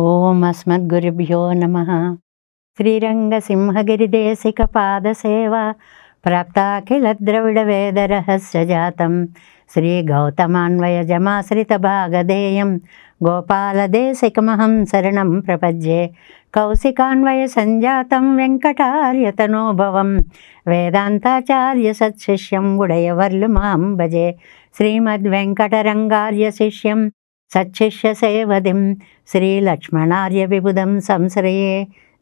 ఓం అస్మద్గురుభ్యో నమః. శ్రీరంగసింహగిరిదేశికపాదసేవ ప్రాప్తాఖిలద్రవిడవేదరహస్యజాతం శ్రీగౌతమాన్వయజమాశ్రితభాగధేయం గోపాలదేశికమహం శరణం ప్రపద్యే. కౌశికాన్వయసంజాతం వెంకటార్యతనోభవం వేదాంతాచార్య సత్శిష్యం గుడయవర్లు మాం భజే. శ్రీమద్వెంకటరంగార్య శిష్యం సచ్చిష్య సేవదిం శ్రీలక్ష్మణార్య విబుధం సంశ్రయే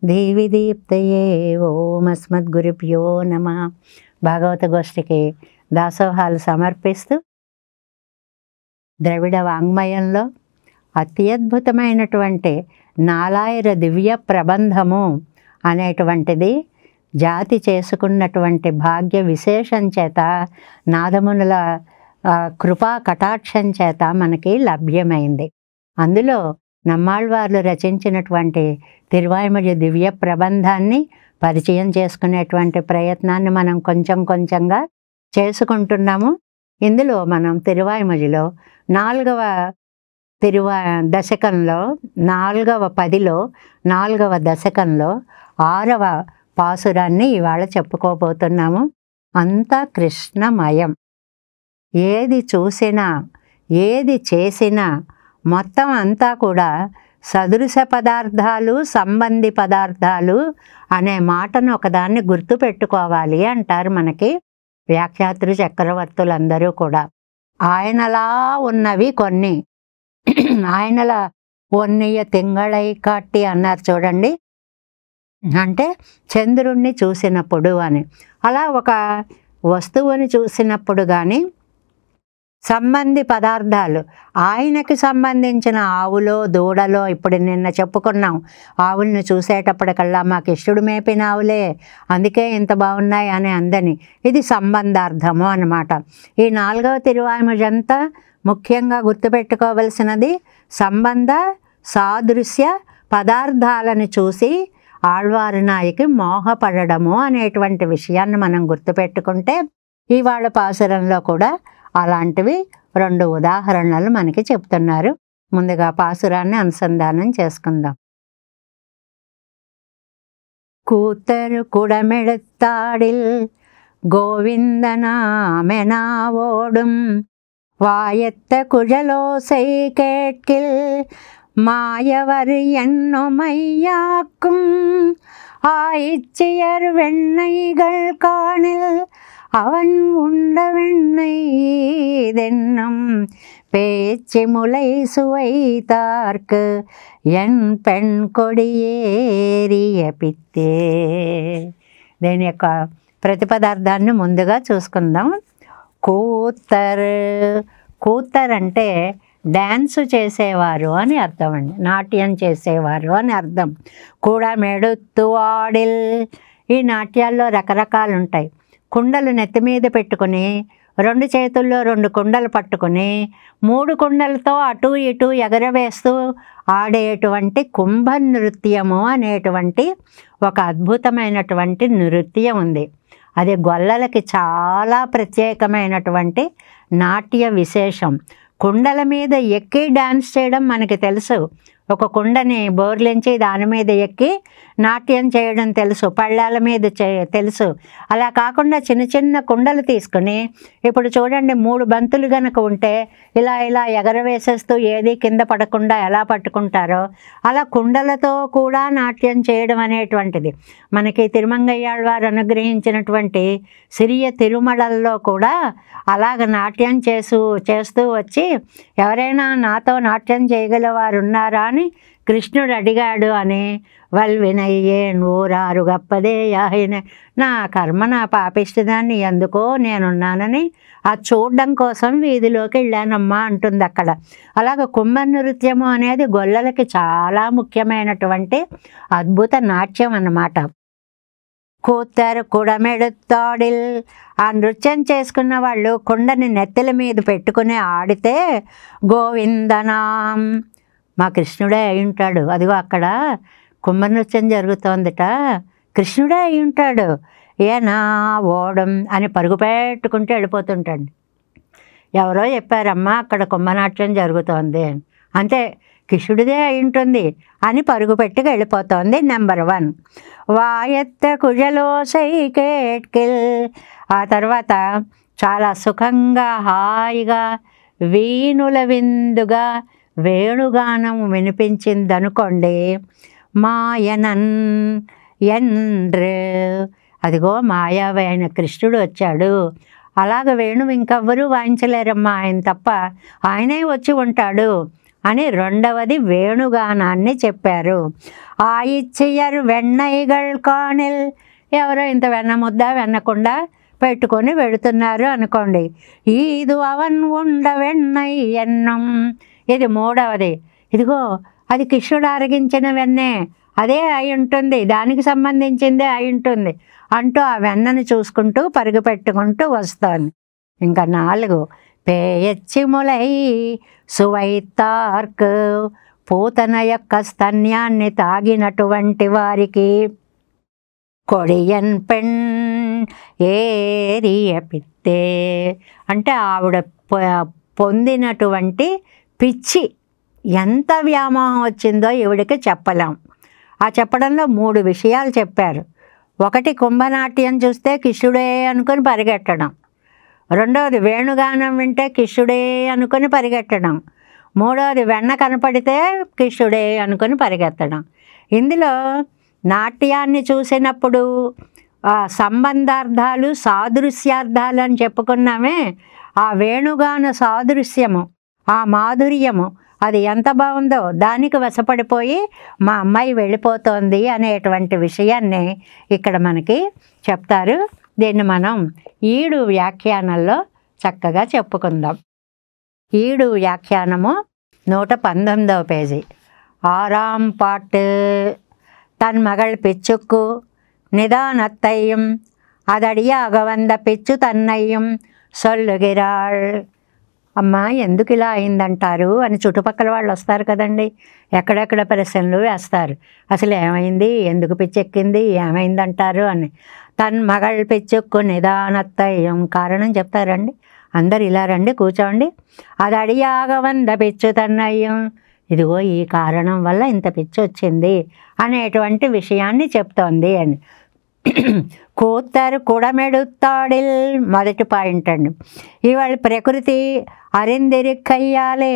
దీవి దీప్తయే. ఓం అస్మద్గురుభ్యో నమః. భాగవత గోష్ఠికి దాసోహాలు సమర్పిస్తూ ద్రవిడ వాంగ్మయంలో అత్యద్భుతమైనటువంటి నాలాయిర దివ్య ప్రబంధము అనేటువంటిది జాతి చేసుకున్నటువంటి భాగ్య విశేషం చేత, నాదమునుల కృపా కటాక్షం చేత మనకి లభ్యమైంది. అందులో నమ్మాళ్వార్లు రచించినటువంటి తిరువాయిమొഴി దివ్య ప్రబంధాన్ని పరిచయం చేసుకునేటువంటి ప్రయత్నాన్ని మనం కొంచెం కొంచెంగా చేసుకుంటున్నాము. ఇందులో మనం తిరువాయిమొഴിలో 4వ దశకంలో 4వ పదిలో 4వ దశకంలో 6వ పాసురాన్ని ఇవాళ చెప్పుకోబోతున్నాము. అంతా కృష్ణమయం. ఏది చూసినా ఏది చేసినా మొత్తం అంతా కూడా సదృశ పదార్థాలు, సంబంధి పదార్థాలు అనే మాటను ఒకదాన్ని గుర్తుపెట్టుకోవాలి అంటారు మనకి వ్యాఖ్యాతృ చక్రవర్తులందరూ కూడా. ఆయనలా ఉన్నవి కొన్ని, ఆయనలా ఒన్నియ తింగళై కాట్టి అన్నారు చూడండి, అంటే చంద్రుణ్ణి చూసినప్పుడు అని. అలా ఒక వస్తువుని చూసినప్పుడు కానీ సంబంధి పదార్థాలు, ఆయనకి సంబంధించిన ఆవులో దూడలో, ఇప్పుడు నిన్న చెప్పుకున్నాం ఆవుల్ని చూసేటప్పటికల్లా మాకు ఇష్టడు మేపిన ఆవులే అందుకే ఇంత బాగున్నాయి అని అందని, ఇది సంబంధార్థము అన్నమాట. ఈ 4వ తిరువాయిమొഴి అంతా ముఖ్యంగా గుర్తుపెట్టుకోవలసినది సంబంధ సాదృశ్య పదార్థాలను చూసి ఆళ్వారు నాయకి మోహపడము అనేటువంటి విషయాన్ని మనం గుర్తుపెట్టుకుంటే, ఇవాళ పాసురంలో కూడా అలాంటివి 2 ఉదాహరణలు మనకి చెప్తున్నారు. ముందుగా పాసురాన్ని అనుసంధానం చేసుకుందాం. కూతరు కుడమెడుతాడిల్ గోవిందనామెనావోடும் வாயத்த குழலோசை கேட்கில் மாயவர் எண்ணுமையாக்கும் ஆயிச்சியர் வெண்ணைகள் காணில் அவன் உண்ட வெண்ணெய்தென்னும் பேச்சு முலை சுவைத்தார்க்கு என் பெண் కొడియేరియ పిత్తే. దీని యొక్క ప్రతిపదార్థాన్ని ముందుగా చూసుకుందాం. కూతర్ అంటే డ్యాన్స్ చేసేవారు అని అర్థం అండి, నాట్యం చేసేవారు అని అర్థం. కూడా మెడుత్తు ఆడిల్, ఈ నాట్యాల్లో రకరకాలు ఉంటాయి. కుండలు నెత్తి మీద పెట్టుకుని 2 చేతుల్లో 2 కుండలు పట్టుకుని 3 కుండలతో అటు ఇటు ఎగరవేస్తూ ఆడేటువంటి కుంభ నృత్యము అనేటువంటి ఒక అద్భుతమైనటువంటి నృత్యం ఉంది. అది గొల్లలకి చాలా ప్రత్యేకమైనటువంటి నాట్య విశేషం. కుండల మీద ఎక్కి డ్యాన్స్ చేయడం మనకి తెలుసు, ఒక కుండని బోర్లించి దాని మీద ఎక్కి నాట్యం చేయడం తెలుసు, పళ్ళాల మీద తెలుసు. అలా కాకుండా చిన్న చిన్న కుండలు తీసుకుని, ఇప్పుడు చూడండి 3 బంతులు గనక ఉంటే ఇలా ఇలా ఎగరవేసేస్తూ ఏది కింద పడకుండా ఎలా పట్టుకుంటారో అలా కుండలతో కూడా నాట్యం చేయడం అనేటువంటిది మనకి తిరుమంగయ్యాళ్వారు అనుగ్రహించినటువంటి సిరియ తిరుమలల్లో కూడా అలాగ నాట్యం చేస్తూ వచ్చి, ఎవరైనా నాతో నాట్యం చేయగలవారు ఉన్నారా అని కృష్ణుడు అడిగాడు అని, వల్వినయ్యేన్ ఊరారు గప్పదే యాహిన, నా కర్మ నా పాపిష్టిదాన్ని ఎందుకో నేనున్నానని అది చూడడం కోసం వీధిలోకి వెళ్ళానమ్మా అంటుంది అక్కడ. అలాగ కుంభ నృత్యము అనేది గొల్లలకి చాలా ముఖ్యమైనటువంటి అద్భుత నాట్యం అన్నమాట. కూతరు కుడమెడుతాడిల్, ఆ నృత్యం చేసుకున్న వాళ్ళు కుండని నెత్తల మీద పెట్టుకుని ఆడితే గోవిందనాం, మా కృష్ణుడే అయి ఉంటాడు. అదిగో అక్కడ కుంభనృత్యం జరుగుతోందట, కృష్ణుడే అయి ఉంటాడు, ఏనా ఓడం అని పరుగు పెట్టుకుంటూ వెళ్ళిపోతుంటాడు. ఎవరో చెప్పారమ్మా అక్కడ కుంభనాట్యం జరుగుతోంది, అంతే కిషుడిదే అయి ఉంటుంది అని పరుగు పెట్టుకు వెళ్ళిపోతుంది. నెంబర్ 1. వాయత్త కుజలోసై కేట్కిల్. ఆ తర్వాత చాలా సుఖంగా హాయిగా వీణుల విందుగా వేణుగానం వినిపించిందనుకోండి. మాయనన్ ఎండ్రు, అదిగో మాయావైన కృష్ణుడు వచ్చాడు. అలాగ వేణువు ఇంకెవ్వరూ వాయించలేరమ్మా, ఆయన తప్ప, ఆయనే వచ్చి ఉంటాడు అని రెండవది వేణుగానాన్ని చెప్పారు. ఆయిచ్చియర్ వెన్నైగల్ కానిల్, ఎవరో ఇంత వెన్న ముద్ద వెన్నకుండా పెట్టుకొని వెడుతున్నారు అనుకోండి. ఈదు అవన్ ఉండ వెన్నై ఎన్నం, ఇది మూడవది. ఇదిగో అది కృష్ణుడు అరగించిన వెన్నే, అదే అయి ఉంటుంది, దానికి సంబంధించిందే అయి ఉంటుంది అంటూ ఆ వెన్నను చూసుకుంటూ పరుగు పెట్టుకుంటూ వస్తోంది. ఇంకా 4 పేయచ్చిములై సువైతార్క్, పూతన యొక్క స్తన్యాన్ని తాగినటువంటి వారికి కొడియన్ పెన్ ఏరియ పిత్తే, అంటే ఆవిడ పొందినటువంటి పిచ్చి ఎంత వ్యామోహం వచ్చిందో ఈవిడికి చెప్పలేం. ఆ చెప్పడంలో 3 విషయాలు చెప్పారు. ఒకటి కుంభనాట్యం చూస్తే కిష్యుడే అనుకుని పరిగెట్టడం, రెండవది వేణుగానం వింటే కిష్యుడే అనుకుని పరిగెట్టడం, మూడవది వెన్న కనపడితే కిష్యుడే అనుకుని పరిగెత్తడం. ఇందులో నాట్యాన్ని చూసినప్పుడు సంబంధార్థాలు సాదృశ్యార్థాలు అని చెప్పుకున్నామే, ఆ వేణుగాన సాదృశ్యము, ఆ మాధుర్యము అది ఎంత బాగుందో దానికి వశపడిపోయి మా అమ్మాయి వెళ్ళిపోతోంది అనేటువంటి విషయాన్ని ఇక్కడ మనకి చెప్తారు. దీన్ని మనం ఈడు వ్యాఖ్యానంలో చక్కగా చెప్పుకుందాం. ఈడు వ్యాఖ్యానము 119వ పేజీ. 6ஆம் பாட்டு. தன் மகள் பிச்சுக்கு நிதானத்தையும் அதடியாக வந்த பிச்சு தன்னையும் சொல்லுகிறாள். అమ్మ ఎందుకు ఇలా అయిందంటారు అని చుట్టుపక్కల వాళ్ళు వస్తారు కదండి, ఎక్కడెక్కడ ప్రశ్నలు వేస్తారు. అసలు ఏమైంది, ఎందుకు పిచ్చెక్కింది, ఏమైందంటారు అని. తన్ మగళ్ పిచ్చుక్కు నిదానత్తయ్యం, కారణం చెప్తారండి. అందరు ఇలా రండి, కూర్చోండి. అది అడియాగ వంద పిచ్చు తన్నయ్యం, ఇదిగో ఈ కారణం వల్ల ఇంత పిచ్చి వచ్చింది అనేటువంటి విషయాన్ని చెప్తోంది అని. కూతరు కుడమెడుతాడిల్, మొదటి పాయింట్ అండి. ఇవాళ ప్రకృతి அறிந்திருக்கையாலே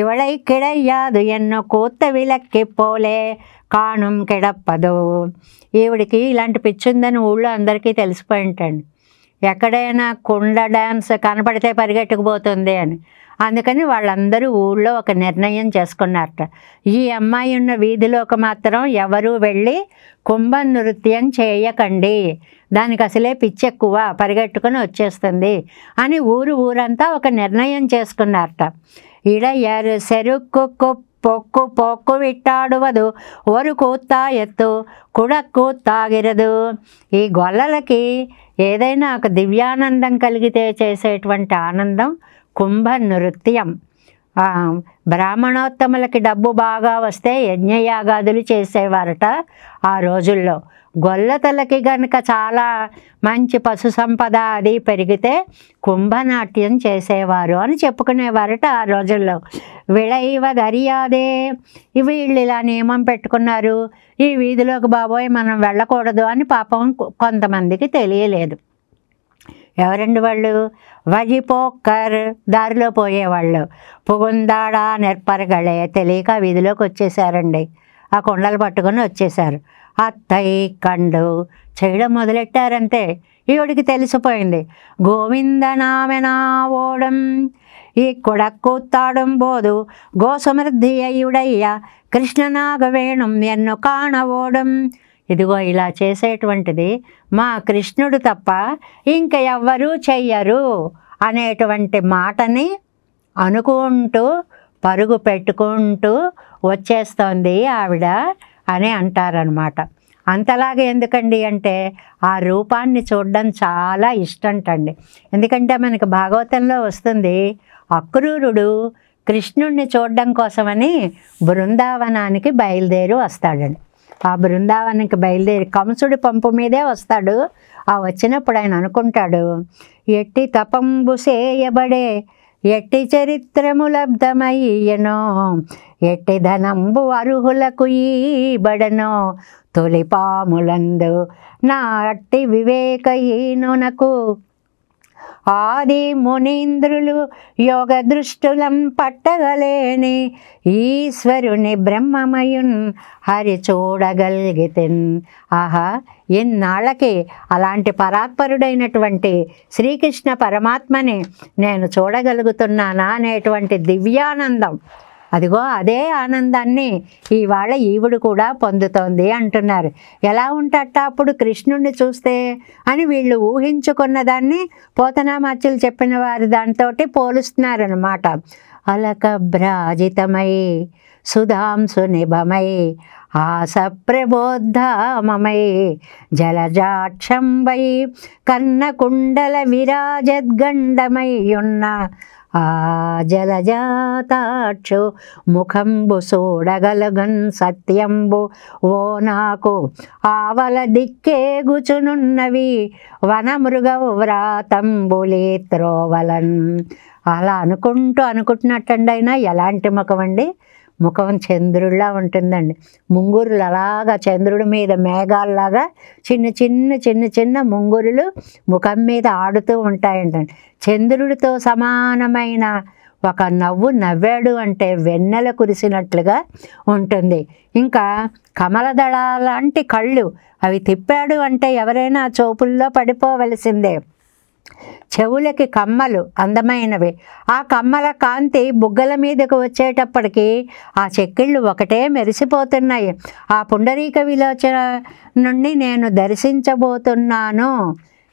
இவளை கிடையாது ఎన్నో కూత విలక్కి పోలే కాణం కిడప్పదు. ఈవిడికి ఇలాంటి పిచ్చుందని ఊళ్ళో అందరికీ తెలిసిపోయి ఉంటాండి. ఎక్కడైనా కుండ డ్యాన్స్ కనపడితే పరిగెట్టుకుపోతుంది అని. అందుకని వాళ్ళందరూ ఊళ్ళో ఒక నిర్ణయం చేసుకున్నారట, ఈ అమ్మాయి ఉన్న వీధిలోకి మాత్రం ఎవరూ వెళ్ళి కుంభ నృత్యం చేయకండి, దానికి అసలే పిచ్చి ఎక్కువ, పరిగెట్టుకుని వచ్చేస్తుంది అని ఊరంతా ఒక నిర్ణయం చేసుకున్నారట. ఇడయ్యారు సెరుక్కు పొక్కు పొక్కు విట్టాడువదు ఒరు కూతా ఎత్తు కుడక్కు తాగిరదు. ఈ గొల్లలకి ఏదైనా ఒక దివ్యానందం కలిగితే చేసేటువంటి ఆనందం కుంభ నృత్యం. బ్రాహ్మణోత్తములకి డబ్బు బాగా వస్తే యజ్ఞయాగాదులు చేసేవారట ఆ రోజుల్లో. గొల్లతలకి గనుక చాలా మంచి పశు సంపద అది పెరిగితే కుంభనాట్యం చేసేవారు అని చెప్పుకునేవారట ఆ రోజుల్లో. విళైవ దర్యాదే, వీళ్ళు ఇలా నియమం పెట్టుకున్నారు, ఈ వీధిలోకి బాబోయ్ మనం వెళ్ళకూడదు అని పాపం కొంతమందికి తెలియలేదు. ఎవరండి వాళ్ళు? వజిపోక్కర్, దారిలో పోయేవాళ్ళు. పుగుందాడ నెర్పరగళే, తెలియక వీధిలోకి వచ్చేసారండి, ఆ కుండలు పట్టుకొని వచ్చేసారు. అత్తయ్య కండు చేయడం మొదలెట్టారంతే. ఈవిడికి తెలిసిపోయింది, గోవిందనామెనా ఓడం ఈ కుడక్కుతాడం బోదు గోసమృద్ధి అయ్యుడయ్య కృష్ణనాగవేణం ఎన్ను కాణవోడం. ఇదిగో ఇలా చేసేటువంటిది మా కృష్ణుడు తప్ప ఇంక ఎవ్వరూ చెయ్యరు అనేటువంటి మాటని అనుకుంటూ పరుగు పెట్టుకుంటూ వచ్చేస్తోంది ఆవిడ అని అంటారనమాట. అంతలాగే ఎందుకండి అంటే ఆ రూపాన్ని చూడడం చాలా ఇష్టంటండి. ఎందుకంటే మనకి భాగవతంలో వస్తుంది, అక్రూరుడు కృష్ణుడిని చూడడం కోసమని బృందావనానికి బయలుదేరి వస్తాడండి. ఆ బృందావనానికి బయలుదేరి కంసుడి పంపు మీదే వస్తాడు. ఆ వచ్చినప్పుడు ఆయన అనుకుంటాడు, ఎట్టి తపంబు సేయబడే ఎట్టి చరిత్రము లబ్ధమయ్యనో, ఎట్టి ధనంబు అర్హులకు ఈబడనో, తొలిపాములందు నా అట్టి వివేకహీనునకు, ఆది మునీంద్రులు యోగ దృష్టులం పట్టగలేని, ఈశ్వరుని బ్రహ్మమయున్ హరి చూడగలిగితెన్. ఆహా, ఇన్నాళ్ళకి అలాంటి పరాత్పరుడైనటువంటి శ్రీకృష్ణ పరమాత్మని నేను చూడగలుగుతున్నానా అనేటువంటి దివ్యానందం, అదిగో అదే ఆనందాన్ని ఇవాళ ఈవిడు కూడా పొందుతోంది అంటున్నారు. ఎలా ఉంటట అప్పుడు కృష్ణుణ్ణి చూస్తే అని వీళ్ళు ఊహించుకున్న దాన్ని పోతనామాచ్యులు చెప్పిన వారి దాంతో పోలుస్తున్నారనమాట. అలకభ్రాజితమై సుధాంసు నిభమై ఆస ప్రబోద్ధామమై జలజాక్షంబై కన్నకుండల విరాజద్గండమై ఉన్న ఆ జలజాతాక్షు ముఖంబు చూడగలగన్ సత్యంబు ఓ నాకు ఆవల దిక్కేగుచునున్నవి వనమృగ వ్రాతంబులే త్రోవలన్. అలా అనుకుంటున్నట్టండి. అయినా ఎలాంటి ముఖం అండి? ముఖం చంద్రుడిలా ఉంటుందండి. ముంగురులు అలాగా చంద్రుడి మీద మేఘాల్లాగా చిన్న చిన్న చిన్న చిన్న ముంగురులు ముఖం మీద ఆడుతూ ఉంటాయంటండి. చంద్రుడితో సమానమైన ఒక నవ్వు నవ్వాడు అంటే వెన్నెల కురిసినట్లుగా ఉంటుంది. ఇంకా కమలదళాల లాంటి కళ్ళు అవి తిప్పాడు అంటే ఎవరైనా చూపుల్లో పడిపోవలసిందే. చెవులకి కమ్మలు అందమైనవి. ఆ కమ్మల కాంతి బుగ్గల మీదకు వచ్చేటప్పటికి ఆ చెక్కిళ్ళు ఒకటే మెరిసిపోతున్నాయి. ఆ పుండరీక విలోచన నుండి నేను దర్శించబోతున్నాను.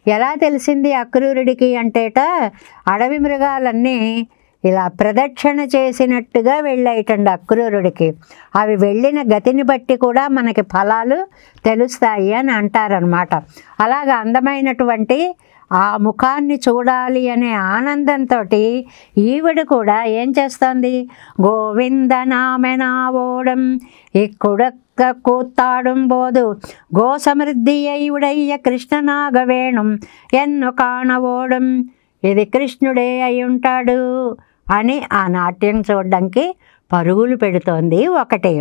ఎలా తెలిసింది అక్రూరుడికి అంటేట, అడవి మృగాలన్నీ ఇలా ప్రదక్షిణ చేసినట్టుగా వెళ్ళాయిటండి అక్రూరుడికి. అవి వెళ్ళిన గతిని బట్టి కూడా మనకి ఫలాలు తెలుస్తాయి అని అంటారనమాట. అలాగ అందమైనటువంటి ఆ ముఖాన్ని చూడాలి అనే ఆనందంతో ఈవిడ కూడా ఏం చేస్తోంది? గోవింద నామెనా ఓడం ఇక్కుడక్క కూత్తాడుం బోదు గో సమృద్ధి అయ్యుడయ్య కృష్ణనాగవేణుం ఎన్ను కాణవోడం. ఇది కృష్ణుడే అయి ఉంటాడు అని ఆ నాట్యం చూడడానికి పరుగులు పెడుతోంది ఒకటే.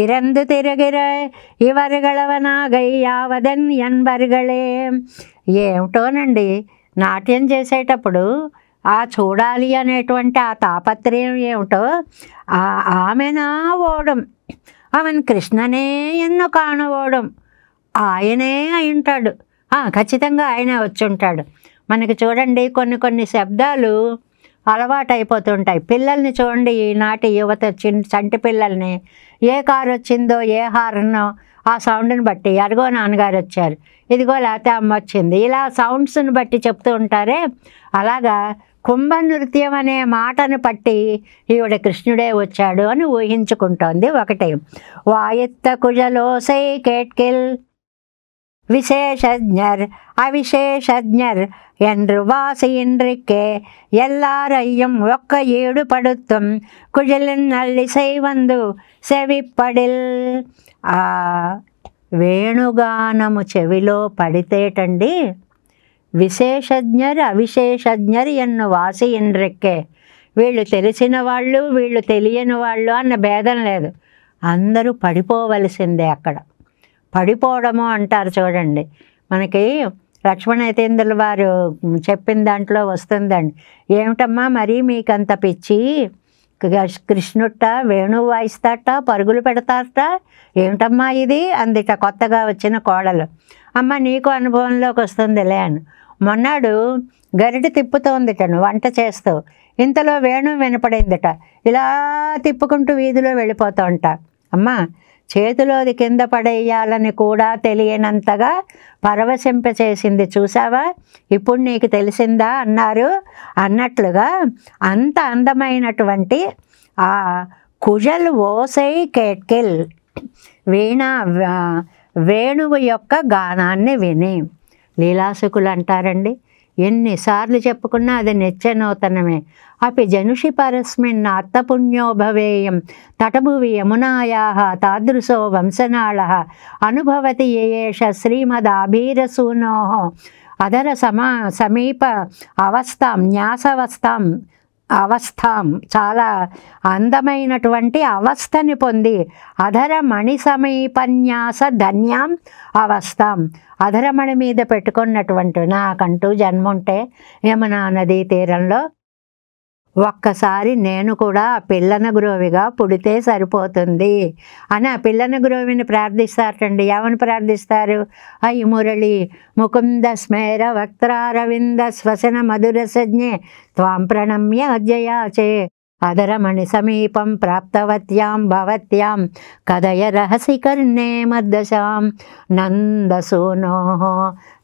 ఇరందు తిరగిర ఇవరుగళవనాగై యావదన్ ఎన్బరుగళే. ఏమిటోనండి, నాట్యం చేసేటప్పుడు ఆ చూడాలి అనేటువంటి ఆ తాపత్రయం ఏమిటో. ఆమెనా ఓడం అవన్ కృష్ణనే ఎన్నో కాణవోడం. ఆయనే అయి ఉంటాడు, ఖచ్చితంగా ఆయనే వచ్చి ఉంటాడు. మనకి చూడండి కొన్ని కొన్ని శబ్దాలు అలవాటు అయిపోతుంటాయి. పిల్లల్ని చూడండి, ఈనాటి యువత చంటి పిల్లల్ని ఏ కారు వచ్చిందో ఏ హార్నో ఆ సౌండ్ని బట్టి అదిగో నాన్నగారు వచ్చారు, ఇదిగో లేకపోతే అమ్మ వచ్చింది, ఇలా సౌండ్స్ని బట్టి చెప్తూ ఉంటారే. అలాగా కుంభ నృత్యం అనే మాటను పట్టి ఈవిడ కృష్ణుడే వచ్చాడు అని ఊహించుకుంటోంది ఒకటే. వాయుత్త కుజలోసై కేట్కిల్ விசேஷஜர் அவிசேஷஜர் என்று வாசியின்றிக்கே எல்லாரையும் ఒక్క ఏడుపడుతుం కుజలిన్ నల్లిసై వందు సెవిప్పడిల్. ఆ వేణుగానము చెవిలో పడితేటండి విశేషజ్ఞర్ అవిశేషజ్ఞర్ ఎన్ను వాసియిన్రిక్కే. వీళ్ళు తెలిసిన వాళ్ళు వీళ్ళు తెలియని వాళ్ళు అన్న భేదం లేదు, అందరూ పడిపోవలసిందే. అక్కడ పడిపోవడము అంటారు చూడండి. మనకి లక్ష్మణ యతీంద్రుల వారు చెప్పిన దాంట్లో వస్తుందండి. ఏమిటమ్మా మరి మీకంత పిచ్చి, కృష్ణుట్ట వేణువు వాయిస్తాట పరుగులు పెడతారట, ఏమిటమ్మా ఇది అందిట కొత్తగా వచ్చిన కోడలు. అమ్మ నీకు అనుభవంలోకి వస్తుందిలే అని. మొన్నాడు గరిటె తిప్పుతోందిటను వంట చేస్తూ, ఇంతలో వేణువు వినపడిందిట. ఇలా తిప్పుకుంటూ వీధిలో వెళ్ళిపోతూ ఉంటా. అమ్మ చేతిలోది కింద పడేయాలని కూడా తెలియనంతగా పరవశింపచేసింది చూసావా, ఇప్పుడు నీకు తెలిసిందా అన్నారు. అన్నట్లుగా అంత అందమైనటువంటి ఆ కుజల్ ఓసై కేట్కిల్ వేణువు యొక్క గానాన్ని విని లీలాసుకులు అంటారండి. ఎన్నిసార్లు చెప్పుకున్నా అది నిత్యనూతనమే. అపి జనుషి పరస్మిన్ అత్తపుణ్యో భవేయం తటభువి యమునాయాః తాదృశో వంశనాళః అనుభవతి ఏష శ్రీమదాభీరసూనోః అధర సమీప అవస్థాం న్యాసవస్థాం అవస్థాం, చాలా అందమైనటువంటి అవస్థని పొంది, అధరమణి సమీపన్యాస ధన్యాం అవస్థాం, అధరమణి మీద పెట్టుకున్నటువంటి నాకంటూ జన్మ ఉంటే యమునా నదీ తీరంలో ఒక్కసారి నేను కూడా ఆ పిల్లన గ్రోవిగా పుడితే సరిపోతుంది అని ఆ పిల్లన గ్రోవిని ప్రార్థిస్తారటండి. ఏమని ప్రార్థిస్తారు? అయి మురళి ముకుంద స్మేర వక్త్రారవింద శ్వసన మధుర సజ్ఞే త్వాం ప్రణమ్య అజయాచే అధరమణి సమీపం ప్రాప్తవత్యాం భవత్యాం కదయ రహసి కర్ణే మద్దశాం నందసూనో.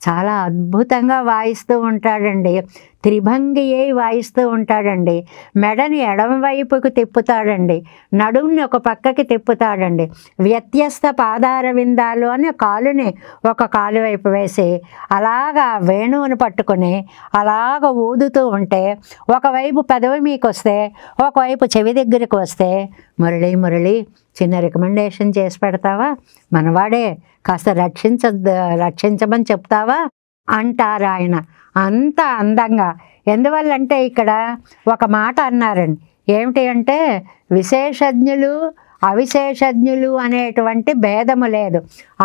చాలా అద్భుతంగా వాయిస్తూ ఉంటాడండి. త్రిభంగి అయి వాయిస్తూ ఉంటాడండి. మెడని ఎడమవైపుకు తిప్పుతాడండి, నడుముని ఒక పక్కకి తిప్పుతాడండి. వ్యత్యస్త పాదార విందాలు అని కాలుని ఒక కాలు వైపు వేసి అలాగా వేణువుని పట్టుకుని అలాగ ఊదుతూ ఉంటే ఒకవైపు పెదవి మీకు వస్తే ఒకవైపు చెవి దగ్గరికి వస్తే, మురళి మురళి చిన్న రికమెండేషన్ చేసి పెడతావా, మనవాడే కాస్త రక్షించమని చెప్తావా అంటారు ఆయన. అంత అందంగా. ఎందువల్లంటే ఇక్కడ ఒక మాట అన్నారండి. ఏమిటి అంటే విశేషజ్ఞులు అవిశేషజ్ఞులు అనేటువంటి భేదము లేదు,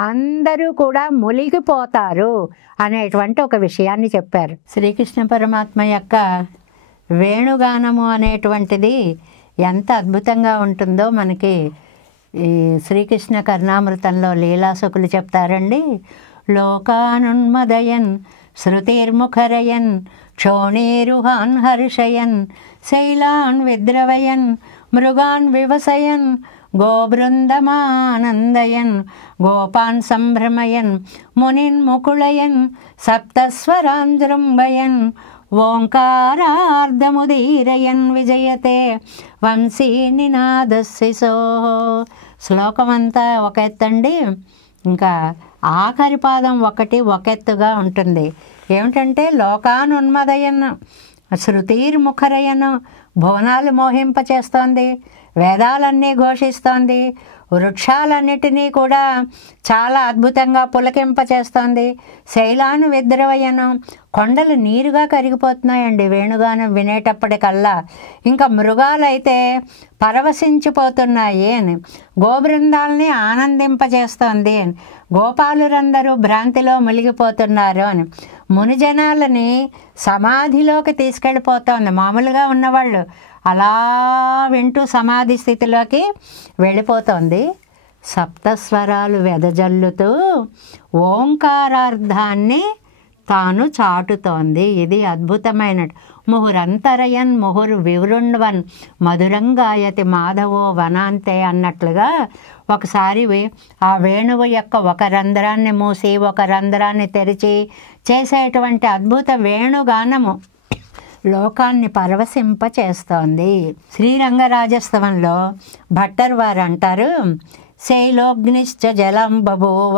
అందరూ కూడా మునిగిపోతారు అనేటువంటి ఒక విషయాన్ని చెప్పారు. శ్రీకృష్ణ పరమాత్మ యొక్క వేణుగానము అనేటువంటిది ఎంత అద్భుతంగా ఉంటుందో మనకి ఈ శ్రీకృష్ణ కర్ణామృతంలో లీలాసుకులు చెప్తారండి. లోకానున్మదయన్ శృతిర్ముఖరయన్ క్షోణీరుహాన్ హర్షయన్ శైలాన్ విద్రవయన్ మృగాన్ వివసయన్ గోబృందమానందయన్ గోపాన్ సంభ్రమయన్ మునిన్ ముకుళయన్ సప్తస్వరాన్ జృంభయన్ ఓంకారార్ధముదీరయన్ విజయతే వంశీ నినాదశిశో. శ్లోకమంతా ఒక ఎత్తండి, ఇంకా ఆఖరి పాదం ఒకటి ఒక ఎత్తుగా ఉంటుంది. ఏమిటంటే లోకానున్మదయన్ శృతిర్ముఖరయను, భువనాలు మోహింపచేస్తోంది, వేదాలన్నీ ఘోషిస్తోంది, వృక్షాలన్నిటినీ కూడా చాలా అద్భుతంగా పులకింపచేస్తోంది. శైలాను విద్రవయను, కొండలు నీరుగా కరిగిపోతున్నాయండి వేణుగానం వినేటప్పటికల్లా. ఇంకా మృగాలైతే పరవశించిపోతున్నాయి అని, గోబృందాలని ఆనందింపజేస్తోంది అని, గోపాలురందరూ భ్రాంతిలో మునిగిపోతున్నారు అని, మునిజనాలని సమాధిలోకి తీసుకెళ్ళిపోతోంది. మామూలుగా ఉన్నవాళ్ళు అలా వింటూ సమాధి స్థితిలోకి వెళ్ళిపోతోంది. సప్తస్వరాలు వెదజల్లుతూ ఓంకారార్థాన్ని తాను చాటుతోంది. ఇది అద్భుతమైన ముహురంతరయన్ ముహుర్ వివృణ్వన్ మధురంగాయతి మాధవో వనాంతే అన్నట్లుగా ఒకసారి ఆ వేణువు యొక్క ఒక రంధ్రాన్ని మూసి ఒక రంధ్రాన్ని తెరిచి చేసేటువంటి అద్భుత వేణుగానము లోకాన్ని పరవశింపచేస్తోంది. శ్రీరంగరాజస్తవంలో భట్టర్ వారు అంటారు, శైలోగ్నిశ్చ జలం బభూవ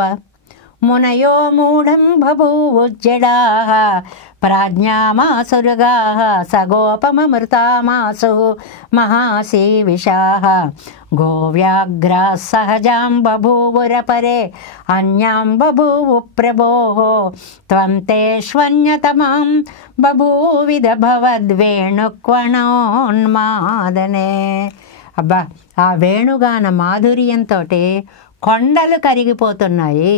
మునయో మూఢం బభూవుజ్జడాః ప్రాజ్ఞామాసురుగాః సగోపమమృతామాసు మహాశీవిషాః గోవ్యాఘ్రాः సహజాం బభూవురపరే అన్యాం బభూవు ప్రభోః త్వం తేష్వన్యతమాం బభూవిద భవద్వేణుక్వణోన్మాదనే. అబ్బా, ఆ వేణుగాన మాధుర్యంతో కొండలు కరిగిపోతున్నాయి.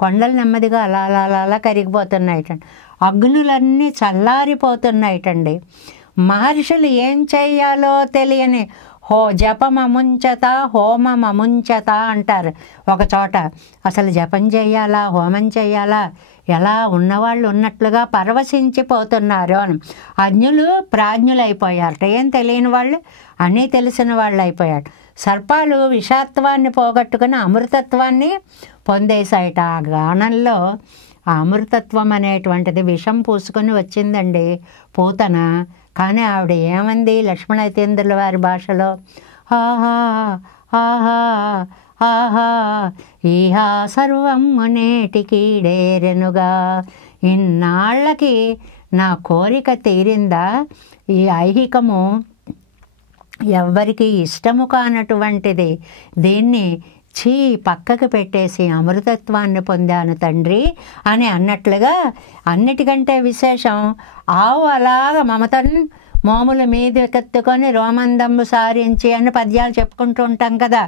కొండలు నెమ్మదిగా అలా అలా అలా అలా కరిగిపోతున్నాయిటండి. అగ్నులన్నీ చల్లారిపోతున్నాయిటండి. మహర్షులు ఏం చెయ్యాలో తెలియని జపమముంచత హోమమముంచత అంటారు ఒక చోట. అసలు జపం చేయాలా హోమం చేయాలా, ఎలా ఉన్నవాళ్ళు ఉన్నట్లుగా పరవశించిపోతున్నారు అని. అజ్ఞులు ప్రాజ్ఞులు అయిపోయారట, ఏం తెలియని వాళ్ళు అన్నీ తెలిసిన వాళ్ళు అయిపోయారు. సర్పాలు విషాత్వాన్ని పోగొట్టుకుని అమృతత్వాన్ని పొందేశాయట. ఆ గానంలో ఆ అమృతత్వం అనేటువంటిది విషం పూసుకొని వచ్చిందండి పూతన. కానీ ఆవిడ ఏమంది లక్ష్మణ యతీంద్రుల వారి భాషలో, ఆహా ఆహా ఆహా ఈహా సర్వం నేటికీడేరెనుగా. ఇన్నాళ్ళకి నా కోరిక తీరిందా? ఈ ఐహికము ఎవ్వరికి ఇష్టము కానటువంటిది, దీన్ని పక్కకు పెట్టేసి అమృతత్వాన్ని పొందాను తండ్రి అని అన్నట్లుగా. అన్నిటికంటే విశేషం ఆవు అలాగ మమతను మోముల మీదకెత్తుకొని రోమందంబు సారించి అని పద్యాలు చెప్పుకుంటూ ఉంటాం కదా.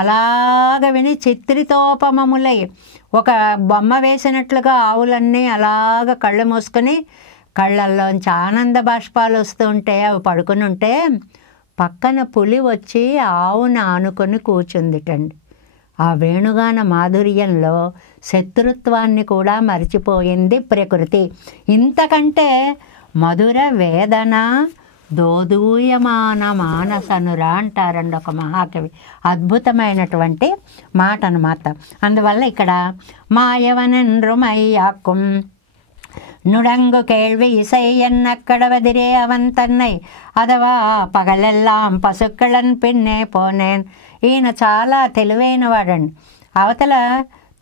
అలాగ విని చిత్రితోపమములై ఒక బొమ్మ వేసినట్లుగా ఆవులన్నీ అలాగ కళ్ళు మూసుకొని కళ్ళల్లోంచి ఆనంద బాష్పాలు వస్తూ ఉంటే అవి పడుకుని ఉంటే పక్కన పులి వచ్చి ఆవును ఆనుకొని కూర్చుందిటండి. ఆ వేణుగాన మాధుర్యంలో శత్రుత్వాన్ని కూడా మర్చిపోయింది ప్రకృతి. ఇంతకంటే మధుర వేదన దోదూయమాన మానసనురా అంటారండి ఒక మహాకవి. అద్భుతమైనటువంటి మాట అన్నమాట. అందువల్ల ఇక్కడ మాయవనెన్రుమయ్యాక్కుం నుడంగు కేள்வி இசை என்னக்கடவதிரே அவன் தன்னை అదవా పగలెల్లాం పసుక్కళన్ పిన్నే పోనేన్. ఈయన చాలా తెలివైన వాడండి. అవతల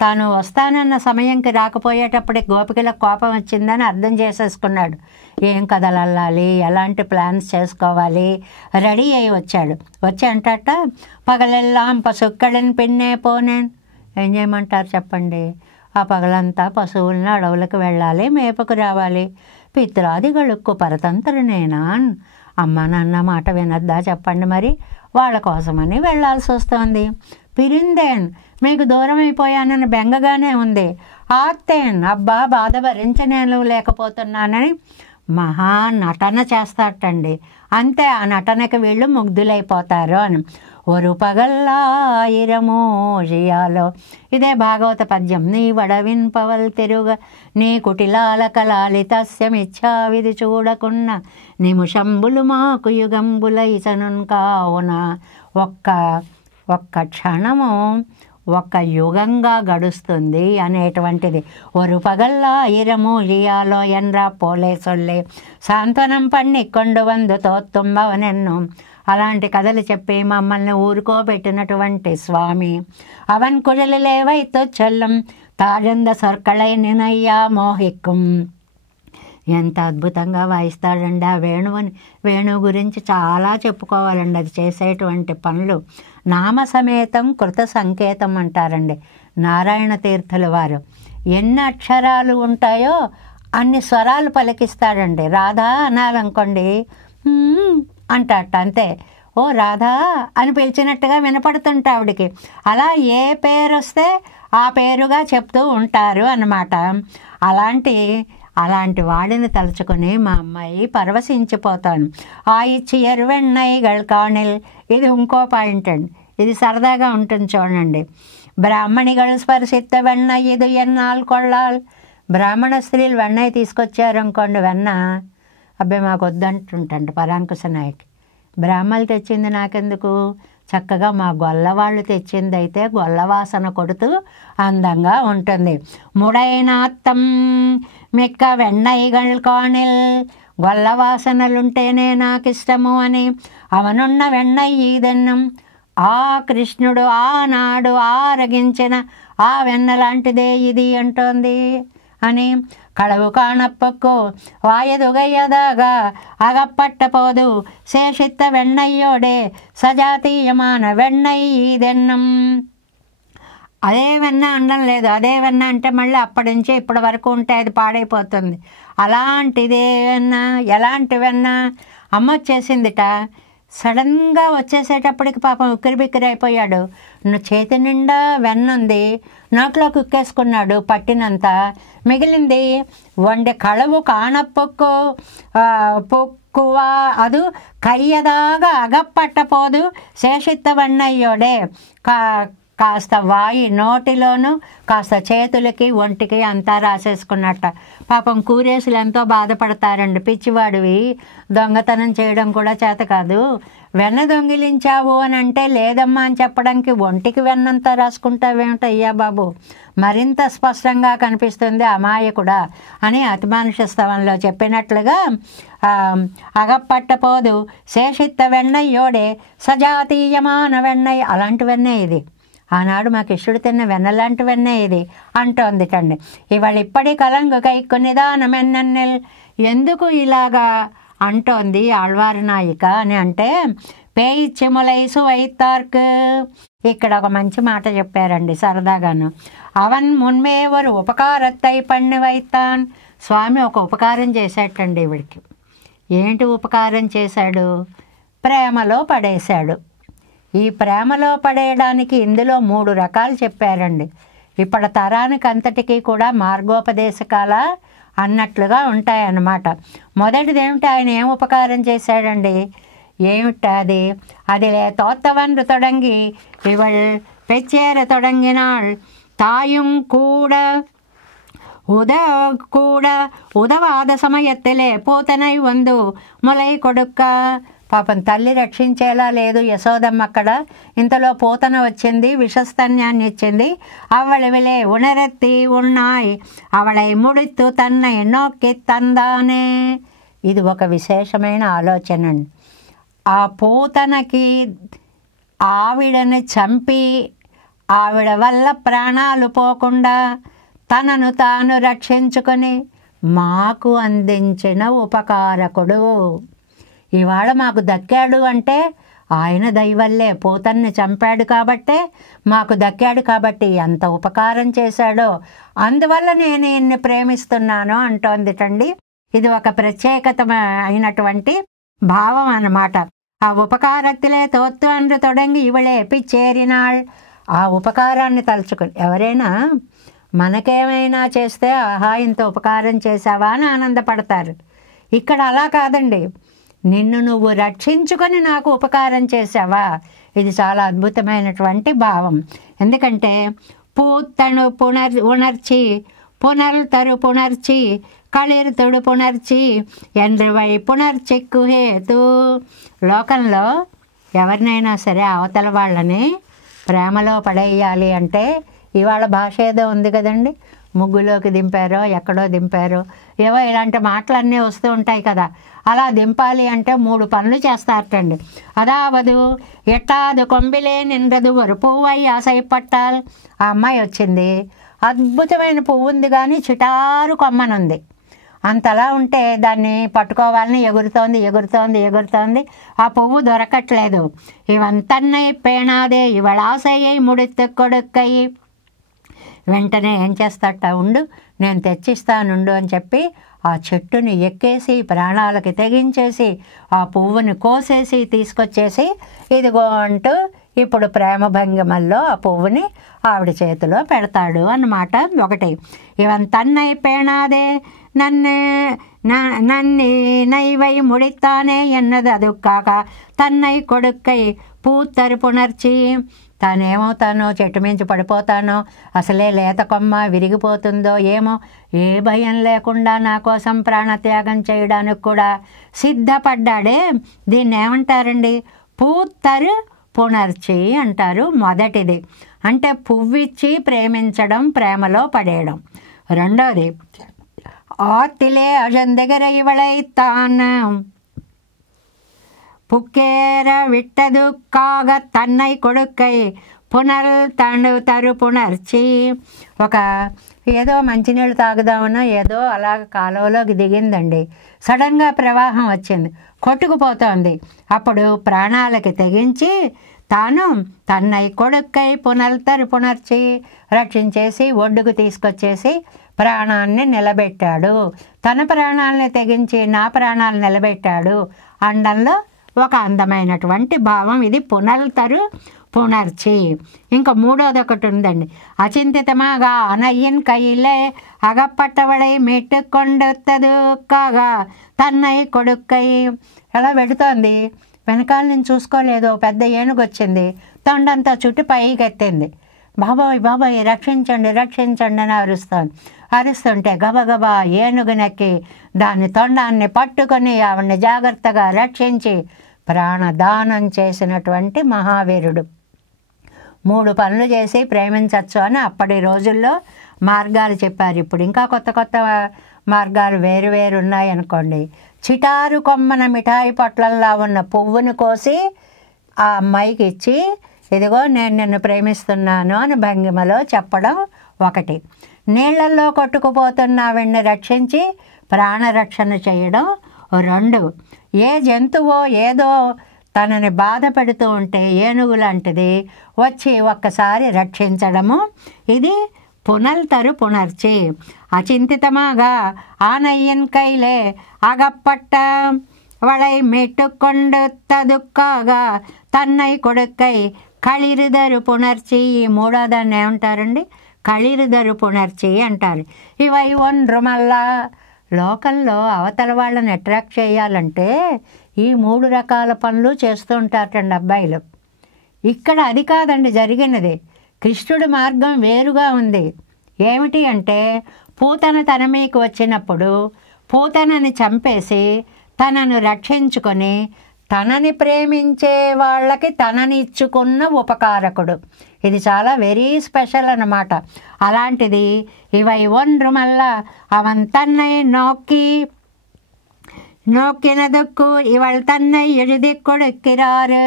తాను వస్తానన్న సమయంకి రాకపోయేటప్పటికి గోపికలకు కోపం వచ్చిందని అర్థం చేసేసుకున్నాడు. ఏం కథలు అల్లాలి, ఎలాంటి ప్లాన్స్ చేసుకోవాలి రెడీ అయి వచ్చాడు. వచ్చి అంటట పగలెల్లాం పసుక్కళన్ పిన్నే పోనేన్. ఏం చేయమంటారు చెప్పండి? ఆ పగలంతా పశువులను అడవులకు వెళ్ళాలి, మేపకు రావాలి. పిత్రాదిగళుక్కు పరతంత్రనేనా? అమ్మ నాన్న మాట వినద్దా చెప్పండి? మరి వాళ్ళ కోసమని వెళ్ళాల్సి వస్తుంది. పిరిందేన్ మీకు దూరం అయిపోయానని బెంగగానే ఉంది. ఆర్తేన్ అబ్బా బాధ భరించనేను లేకపోతున్నానని మహా నటన చేస్తాటండి. అంతే, ఆ నటనకి వీళ్ళు ముగ్ధులైపోతారు అని. ఒరు పగల్లాయిరమో జియాలో, ఇదే భాగవత పద్యం. నీ వడవిన్పవల్ తిరుగ నీ కుటిలాల కలాలితస్యమిచ్చా విధి చూడకున్న నిముషంబులు మాకు యుగంబులైసనున్ కావున. ఒక్క క్షణము ఒక యుగంగా గడుస్తుంది అనేటువంటిది. ஒரு பகல்லாயிரமோ லியாலோ ఎన్రా పోలే సొల్లే సాంత్వనం పన్ని కొండు వందు తోత్తుంబవనెన్ను. అలాంటి కథలు చెప్పి మమ్మల్ని ఊరుకోబెట్టినటువంటి స్వామి. అవన్ కుഴలిలేవైతో చెల్లం తాజంద సొర్కళై నినయ్యా మోహిక్కుం. ఎంత అద్భుతంగా వాయిస్తాడండి ఆ వేణువు గురించి చాలా చెప్పుకోవాలండి. అది చేసేటువంటి పనులు నామ సమేతం కృత సంకేతం అంటారండి నారాయణ తీర్థుల వారు. ఎన్ని అక్షరాలు ఉంటాయో అన్ని స్వరాలు పలికిస్తాడండి. రాధా అనాలనుకోండి అంటాట, అంతే. ఓ రాధా అని పిలిచినట్టుగా వినపడుతుంటా ఆవిడికి. అలా ఏ పేరు వస్తే ఆ పేరుగా చెప్తూ ఉంటారు అన్నమాట. అలాంటి వాడిని తలుచుకొని మా అమ్మాయి పరవశించిపోతాను. ఆ ఇచ్చి ఎరువెన్నైగళ్ కాణిల్. ఇది ఇంకో పాయింట్ అండి, ఇది సరదాగా ఉంటుంది చూడండి. బ్రాహ్మణిగళ్ స్పర్శిత్త వెన్న ఇది ఎన్నాళ్ళు కొళ్ళాలి. బ్రాహ్మణ స్త్రీలు వెన్నయ్య తీసుకొచ్చారు అనుకోండి, వెన్న అబ్బాయి మాకు వద్దంటుంటండి పరాంకుశ నాయకి. బ్రాహ్మణులు తెచ్చింది నాకెందుకు, చక్కగా మా గొల్లవాళ్ళు తెచ్చింది అయితే గొల్లవాసన కొడుతూ అందంగా ఉంటుంది. ముడైనాత్తం మిక్క వెన్నైగళ్ కాణిల్. గొల్లవాసనలుంటేనే నాకు ఇష్టము అని అవనున్న వెన్నయ్యదన్నం. ఆ కృష్ణుడు ఆనాడు ఆరగించిన ఆ వెన్న లాంటిదే ఇది అంటోంది అని. కడవు కాణప్పక్కు వాయదుగయ్యదాగా అగప్పట్టపోదు శేషిత్త వెన్నయ్యోడే సజాతీయమాన వెన్నయ్యదన్నం. అదే వెన్న అనడం లేదు, అదే వెన్న అంటే మళ్ళీ అప్పటి నుంచి ఇప్పటి వరకు ఉంటే అది పాడైపోతుంది. అలాంటిదే వెన్న. ఎలాంటి వెన్న? అమ్మ వచ్చేసిందిట. సడన్గా వచ్చేసేటప్పటికి పాపం ఉక్కిరిబిక్కిరి అయిపోయాడు. చేతి నిండా వెన్నుంది, నోట్లో కుక్కేసుకున్నాడు పట్టినంత. మిగిలింది వండే కళవు కాణప్పొక్కు పొక్కువ అదు కయ్యదాగా అగప్పట్టపోదు శేషిత్త వెన్నయ్యోడే. కాస్త వాయి నోటిలోను కాస్త చేతులకి ఒంటికి అంతా రాసేసుకున్నట్ట. పాపం కూరేసులు ఎంతో బాధపడతారండి. పిచ్చివాడివి, దొంగతనం చేయడం కూడా చేత కాదు, వెన్న దొంగిలించావు అని అంటే లేదమ్మా అని చెప్పడానికి ఒంటికి వెన్నంతా రాసుకుంటావేమిటయ్యా బాబు, మరింత స్పష్టంగా కనిపిస్తుంది అమాయకుడా అని అతిమానుష స్తవంలో చెప్పినట్లుగా అగప్పట్టపోదు శేషిత్త వెన్నయ్యోడే సజాతీయమాన వెన్నయ్య. అలాంటి వెన్నే ఇది, ఆనాడు మా కృష్ణుడు తిన్న వెన్నలాంటి వెన్నే ఇది అంటోందిటండి. ఇవాళ ఇప్పటి కలంగు కైక్కు నిదానమెన్నెల్. ఎందుకు ఇలాగా అంటోంది ఆళ్వారు నాయిక అని అంటే, పేయిచ్చిములైసు వైతార్క్. ఇక్కడ ఒక మంచి మాట చెప్పారండి సరదాగాను. అవన్ మున్మేవరు ఉపకారత్తై పన్ని వైతాన్. స్వామి ఒక ఉపకారం చేసేటండి ఈవిడికి. ఏంటి ఉపకారం చేశాడు? ప్రేమలో పడేశాడు. ఈ ప్రేమలో పడేయడానికి ఇందులో 3 రకాలు చెప్పారండి. ఇప్పటి తరానికి అంతటికీ కూడా మార్గోపదేశకాల అన్నట్లుగా ఉంటాయన్నమాట. మొదటిది ఏమిటి? ఆయన ఏం ఉపకారం చేశాడండి? ఏమిటది? அதிலே தோத்தவன்று தொடங்கி இவள் பெச்சேர தொடங்கினாள் தாயும் கூட ఉదవాద సమయత్తులే పూతనై వందు మొలై కొడుక్క. పాపం తల్లి రక్షించేలా లేదు యశోదమ్మ అక్కడ. ఇంతలో పూతన వచ్చింది, విషస్తన్యాన్ని ఇచ్చింది. అవళవిలే ఉణరెత్తి ఉన్నాయి అవళై ముడిత్తు తన్నై నోక్కి తందానే. ఇది ఒక విశేషమైన ఆలోచన అండి. ఆ పూతనకి ఆవిడని చంపి ఆవిడ వల్ల ప్రాణాలు పోకుండా తనను తాను రక్షించుకొని మాకు అందించిన ఉపకారకుడు ఇవాళ మాకు దక్కాడు అంటే ఆయన దయవల్లే. పూతన్ని చంపాడు కాబట్టే మాకు దక్కాడు. కాబట్టి ఎంత ఉపకారం చేశాడో అందువల్ల నేను ఈయన్ని ప్రేమిస్తున్నాను అంటోందిటండి. ఇది ఒక ప్రత్యేకత అయినటువంటి భావం అన్నమాట. ఆ ఉపకారత్తులే తోత్తు అందు తొడంగి ఇవళే పిచ్చేరినాళ్. ఆ ఉపకారాన్ని తలుచుకుని ఎవరైనా మనకేమైనా చేస్తే ఆహా ఇంత ఉపకారం చేసావా అని ఆనందపడతారు. ఇక్కడ అలా కాదండి. నిన్ను నువ్వు రక్షించుకొని నాకు ఉపకారం చేసావా, ఇది చాలా అద్భుతమైనటువంటి భావం. ఎందుకంటే పూత్తను ఉణర్చి పునర్తరు పునర్చి కళిరుతుడు పునర్చి ఎండ్రివై పునర్చిక్కుహేతు. లోకంలో ఎవరినైనా సరే అవతల వాళ్ళని ప్రేమలో పడేయాలి అంటే ఇవాళ భాష ఏదో ఉంది కదండి, ముగ్గులోకి దింపారో ఎక్కడో దింపారో ఏవో ఇలాంటి మాటలన్నీ వస్తూ ఉంటాయి కదా. అలా దింపాలి అంటే 3 పనులు చేస్తారటండి. అదావదు ఎట్టాదు కొంబిలే నిండదు ఒక పువ్వై ఆశయపట్టాలి. ఆ అమ్మాయి వచ్చింది, అద్భుతమైన పువ్వు ఉంది కానీ చిటారు కొమ్మనుంది. అంతలా ఉంటే దాన్ని పట్టుకోవాలని ఎగురుతోంది ఎగురుతోంది ఎగురుతోంది, ఆ పువ్వు దొరకట్లేదు. ఇవంతన్నై పేణాదే ఇవళాసయ్యి ముడిత్తు కొడుక్కయి. వెంటనే ఏం చేస్తాట, ఉండు నేను తెచ్చిస్తానుండు అని చెప్పి ఆ చెట్టుని ఎక్కేసి ప్రాణాలకి తెగించేసి ఆ పువ్వుని కోసేసి తీసుకొచ్చేసి ఇదిగో అంటూ ఇప్పుడు ప్రేమ భంగిమల్లో ఆ పువ్వుని ఆవిడ చేతిలో పెడతాడు అన్నమాట. ఒకటి ఇవంతన్నై పేణాదే నన్ను నైవై ముడితానే ఎన్నది అదుక్కాక తన్నై కొడుక్కై పూత్తరు పునర్చి. తానేమవుతానో, చెట్టు మించి పడిపోతానో, అసలే లేత కొమ్మ విరిగిపోతుందో ఏమో, ఏ భయం లేకుండా నా కోసం ప్రాణత్యాగం చేయడానికి కూడా సిద్ధపడ్డాడే. దీన్ని ఏమంటారండి? పూత్తరు పునర్చి అంటారు. మొదటిది అంటే పువ్విచ్చి ప్రేమించడం, ప్రేమలో పడేయడం. రెండవది ఆతిలే అజందగర ఇవళైతాన్ పుక్కేర విట్టదు కాగ తన్నై కొడుక్కై తరు పునర్చి. ఒక ఏదో మంచినీళ్ళు తాగుదామన్నా ఏదో అలా కాలువలోకి దిగిందండి. సడన్గా ప్రవాహం వచ్చింది, కొట్టుకుపోతోంది. అప్పుడు ప్రాణాలకి తెగించి తాను తన్నై కొడుక్కై తరు పునర్చి రక్షించేసి ఒడ్డుకు తీసుకొచ్చేసి ప్రాణాన్ని నిలబెట్టాడు. తన ప్రాణాలని తెగించి నా ప్రాణాలు నిలబెట్టాడు అండంలో ఒక అందమైనటువంటి భావం. ఇది పునర్తరు పునర్చి. ఇంకా మూడోది ఒకటి ఉందండి. అచింతితమాగా అనయ్యన్ కైలే అగప్పట్టవడై మెట్టుకొండొత్తదు కాగా తన్నై కొడుక్కై. ఎలా వెడుతోంది, వెనకాల నుంచి చూసుకోలేదు, పెద్ద ఏనుగు వచ్చింది, తొండంతా చుట్టూ పైకి ఎత్తింది. బాబాయ్ బాబాయ్ రక్షించండి రక్షించండి అని అరుస్తుంటే గబగబా ఏనుగునెక్కి దాని తొండాన్ని పట్టుకొని ఆవిడ్ని జాగ్రత్తగా రక్షించి ప్రాణదానం చేసినటువంటి మహావీరుడు. 3 పనులు చేసి ప్రేమించవచ్చు అని అప్పటి రోజుల్లో మార్గాలు చెప్పారు. ఇప్పుడు ఇంకా కొత్త కొత్త మార్గాలు వేరు వేరు ఉన్నాయనుకోండి. చిటారు కొమ్మన మిఠాయి పొట్లల్లా ఉన్న పువ్వుని కోసి ఆ అమ్మాయికి ఇచ్చి ఇదిగో నేను నిన్ను ప్రేమిస్తున్నాను అని భంగిమలో చెప్పడం ఒకటి. నీళ్లలో కొట్టుకుపోతున్న ఆవిడ్ని రక్షించి ప్రాణరక్షణ చేయడం 2. ఏ జంతువో ఏదో తనని బాధ పెడుతూ ఉంటే ఏనుగు లాంటిది వచ్చి ఒక్కసారి రక్షించడము, ఇది పునల్తరు పునర్చి. అచింతితమాగా ఆనయ్యన్ కైలే అగప్పట్ట வளை மீட்டு கொண்டு తదుక్కగా తన్నై కొడుకై కళిరుదరు పునర్చి. ఈ మూడోదాన్ని ఏమంటారండి? కళిరుదరు పునర్చి అంటారు. ఇవై ఒండ్రు మళ్ళా లోకల్లో అవతల వాళ్ళని అట్రాక్ట్ చేయాలంటే ఈ 3 రకాల పనులు చేస్తూ ఉంటారటండి అబ్బాయిలు. ఇక్కడ అది కాదండి జరిగినది. కృష్ణుడి మార్గం వేరుగా ఉంది. ఏమిటి అంటే పూతన తన మీకు వచ్చినప్పుడు పూతనని చంపేసి తనను రక్షించుకొని తనని ప్రేమించే వాళ్ళకి తనని ఇచ్చుకున్న ఉపకారకుడు. ఇది చాలా వెరీ స్పెషల్ అన్నమాట. అలాంటిది ఇవై ఒండ్రు మళ్ళా అవన్ తన్నై నోక్కినదుక్కు ఇవాళ తన్నై ఎడిదిక్కుడెక్కిరారు.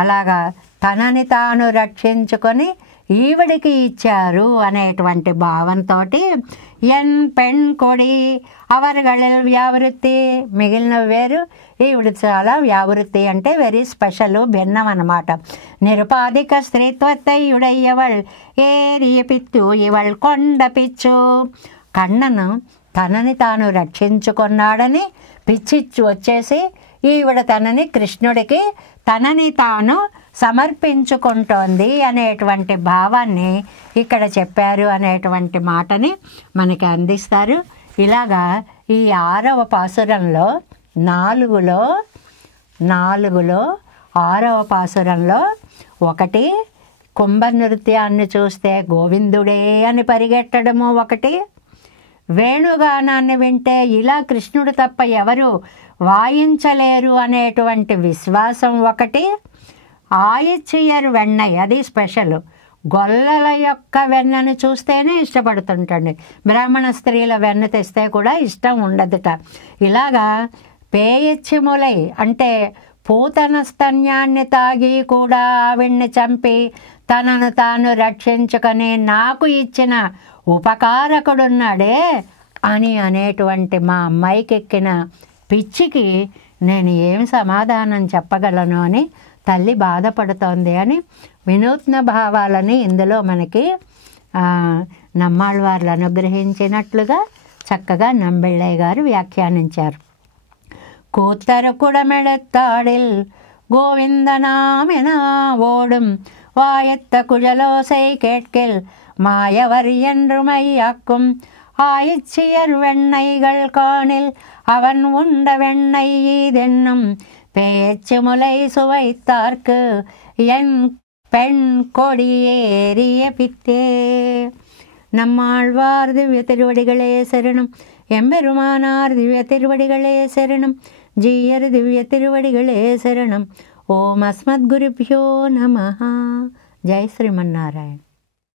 అలాగా తనని తాను రక్షించుకొని ఈవిడికి ఇచ్చారు అనేటువంటి భావంతో ఎన్ పెన్ కొడి అవరుగళిల్ వ్యావృత్తి. మిగిలిన వేరు, ఈవిడ చాలా వ్యావృత్తి అంటే వెరీ స్పెషల్, భిన్నం అన్నమాట. నిరుపాధిక స్త్రీత్వత్తయుడయ్యవళ్ ఏరియ పిత్తు ఇవళ్ కొండ పిచ్చు. కన్నను తనని తాను రక్షించుకున్నాడని పిచ్చిచ్చు వచ్చేసి ఈవిడ తనని కృష్ణుడికి తనని తాను సమర్పించుకుంటోంది అనేటువంటి భావాన్ని ఇక్కడ చెప్పారు అనేటువంటి మాటని మనకి అందిస్తారు. ఇలాగా ఈ 6వ పాసురంలో 4లో 6వ పాసురంలో 1 కుంభ నృత్యాన్ని చూస్తే గోవిందుడే అని పరిగెట్టడము, 1 వేణుగానాన్ని వింటే ఇలా కృష్ణుడు తప్ప ఎవరు వాయించలేరు అనేటువంటి విశ్వాసం, 1 ఆయిచ్చియర్ వెన్నై అది స్పెషల్. గొల్లల యొక్క వెన్నను చూస్తేనే ఇష్టపడుతుంటండి. బ్రాహ్మణ స్త్రీల వెన్న తెస్తే కూడా ఇష్టం ఉండదుట. ఇలాగా పేయచ్చిములై అంటే పూతన స్తన్యాన్ని తాగి కూడా ఆవిడ్ని చంపి తనను తాను రక్షించుకొని నాకు ఇచ్చిన ఉపకారకుడున్నాడే అని అనేటువంటి మా అమ్మాయికి ఎక్కిన పిచ్చికి నేను ఏం సమాధానం చెప్పగలను అని తల్లి బాధపడుతోంది అని వినూత్న భావాలని ఇందులో మనకి నమ్మాళ్ళవార్లు అనుగ్రహించినట్లుగా చక్కగా నంబిళ్ళయ్య గారు వ్యాఖ్యానించారు. కూత్తరు కుడమెడతాడిల్ గోవిందనామెన ఓடும் வாயத்த குழலோசை கேட்கில் மாயவர் என்றுமையாக்கும் ஆயிச்சியர் வெண்ணைகள் காணில் அவன் உண்ட வெண்ணை ஈதென்னும் பேச்சு முலை சுவைத்தார்க்கு என் பெண் கொடியேறிய பித்தே. நம்மாழ்வார் திவ்ய திருவடிகளே சரணம். எம்பெருமானார் திவ்ய திருவடிகளே சரணம். ஜீயர் திவ்ய திருவடிகளே சரணம். ఓం అస్మద్గురుభ్యో నమః. జై శ్రీమన్నారాయణ.